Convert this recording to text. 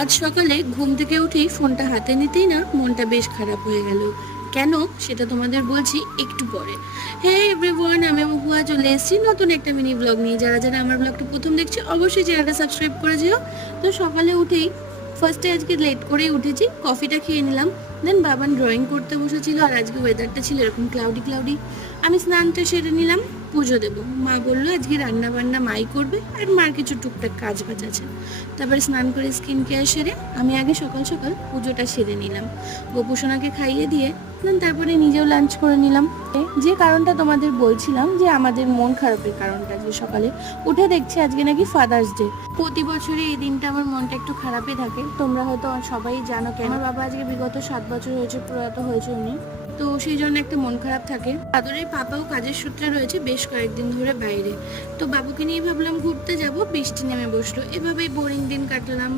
আজ সকালে ঘুম থেকে উঠেই ফোনটা হাতে নিতেই না মনটা বেশ খারাপ হয়ে গেল। কেন, সেটা তোমাদের বলছি একটু পরে। হে এভরিওয়ান, আমি মহুয়া চলে এসেছি নতুন একটা মিনি ব্লগ নিয়ে। যারা যারা আমার ব্লগটা প্রথম দেখছে অবশ্যই চ্যানেলটা সাবস্ক্রাইব করে যেও। তো সকালে উঠেই ফার্স্টে আজকে লেট করেই উঠেছি, কফিটা খেয়ে নিলাম। দেন বাবান ড্রয়িং করতে বসেছিল, আর আজকে ওয়েদারটা ছিল এরকম ক্লাউডি ক্লাউডি। আমি স্নানটা সেরে নিলাম, পুজো দেবো। মা বললো আজকে রান্না বান্না মাই করবে, আর মার কিছু টুকটাক কাজ বাজ আছে। তারপরে স্নান করে স্কিন কেয়ার সেরে আমি আগে সকাল সকাল পুজোটা সেরে নিলাম। গোপুসোনাকে খাইয়ে দিয়ে দেন তারপরে নিজেও লাঞ্চ করে নিলাম। যে কারণটা তোমাদের বলছিলাম, যে আমাদের মন খারাপের কারণটা, যে সকালে উঠে দেখছি আজকে নাকি ফাদার্স ডে। প্রতি বছরই এই দিনটা আমার মনটা একটু খারাপই থাকে। তোমরা হয়তো সবাই জানো কেন। আমার বাবা আজকে বিগত 7 বছর হয়েছে প্রয়াত হয়েছে উনি, তো সেই জন্য একটা মন খারাপ থাকে। আদরের পাপাও কাজের সূত্রে রয়েছে বেশ কয়েকদিন ধরে বাইরে। তো বাবুকে নিয়ে ভাবলাম ঘুরতে যাব, বৃষ্টি নেমে বসলো, এভাবেই বোরিং দিন কাটালাম।